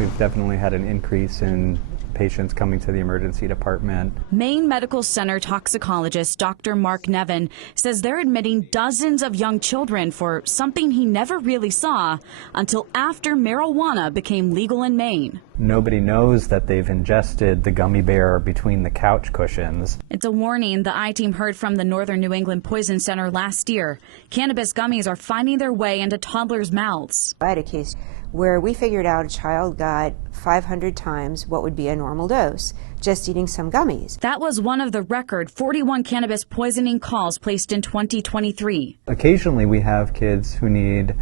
We've definitely had an increase in patients coming to the emergency department. Maine Medical Center toxicologist Dr. Mark Nevin says they're admitting dozens of young children for something he never really saw until after marijuana became legal in Maine. Nobody knows that they've ingested the gummy bear between the couch cushions. It's a warning the I-Team heard from the Northern New England Poison Center last year. Cannabis gummies are finding their way into toddlers' mouths. I had a case where we figured out a child got 500 times what would be a normal dose just eating some gummies. That was one of the record 41 cannabis poisoning calls placed in 2023. Occasionally we have kids who need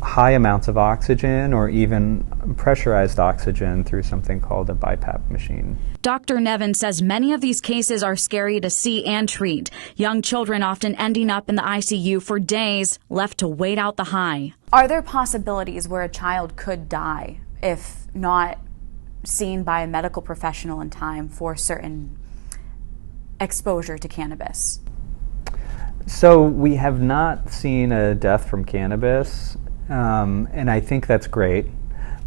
high amounts of oxygen or even pressurized oxygen through something called a BiPAP machine. Dr. Nevin says many of these cases are scary to see and treat. Young children often ending up in the ICU for days, left to wait out the high. Are there possibilities where a child could die if not seen by a medical professional in time for certain exposure to cannabis? So we have not seen a death from cannabis, and I think that's great.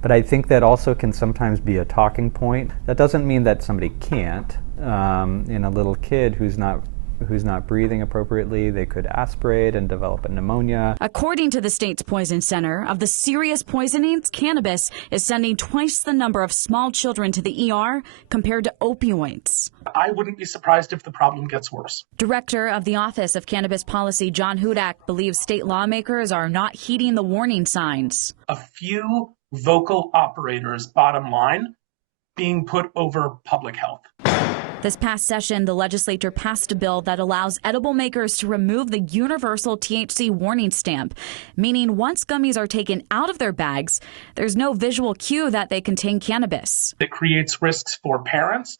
But I think that also can sometimes be a talking point. That doesn't mean that somebody can't. In a little kid who's not breathing appropriately, they could aspirate and develop a pneumonia. According to the state's Poison Center, of the serious poisonings, cannabis is sending twice the number of small children to the ER compared to opioids. I wouldn't be surprised if the problem gets worse. Director of the Office of Cannabis Policy, John Hudak, believes state lawmakers are not heeding the warning signs. A few vocal operators, bottom line, being put over public health. This past session, the legislature passed a bill that allows edible makers to remove the universal THC warning stamp, meaning once gummies are taken out of their bags, there's no visual cue that they contain cannabis. It creates risks for parents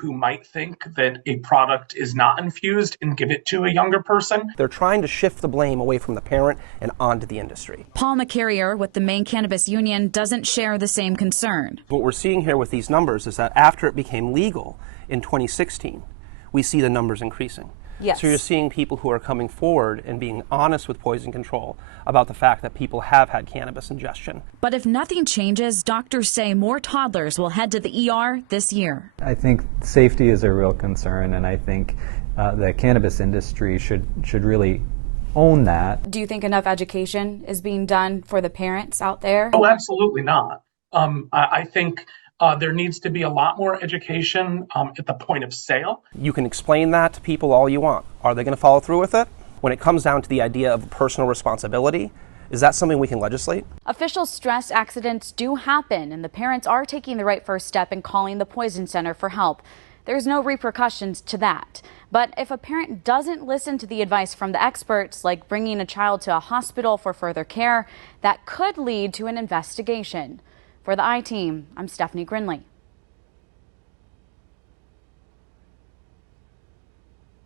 who might think that a product is not infused and give it to a younger person. They're trying to shift the blame away from the parent and onto the industry. Paul McCarrier with the Maine Cannabis Union doesn't share the same concern. What we're seeing here with these numbers is that after it became legal in 2016, we see the numbers increasing. Yes. So you're seeing people who are coming forward and being honest with poison control about the fact that people have had cannabis ingestion. But if nothing changes, doctors say more toddlers will head to the ER this year. I think safety is a real concern, and I think the cannabis industry should really own that. Do you think enough education is being done for the parents out there? Oh, absolutely not. I think there needs to be a lot more education at the point of sale. You can explain that to people all you want. Are they going to follow through with it? When it comes down to the idea of personal responsibility, is that something we can legislate? Officials stress accidents do happen, and the parents are taking the right first step in calling the Poison Center for help. There's no repercussions to that. But if a parent doesn't listen to the advice from the experts, like bringing a child to a hospital for further care, that could lead to an investigation. For the I-Team, I'm Stephanie Grinley.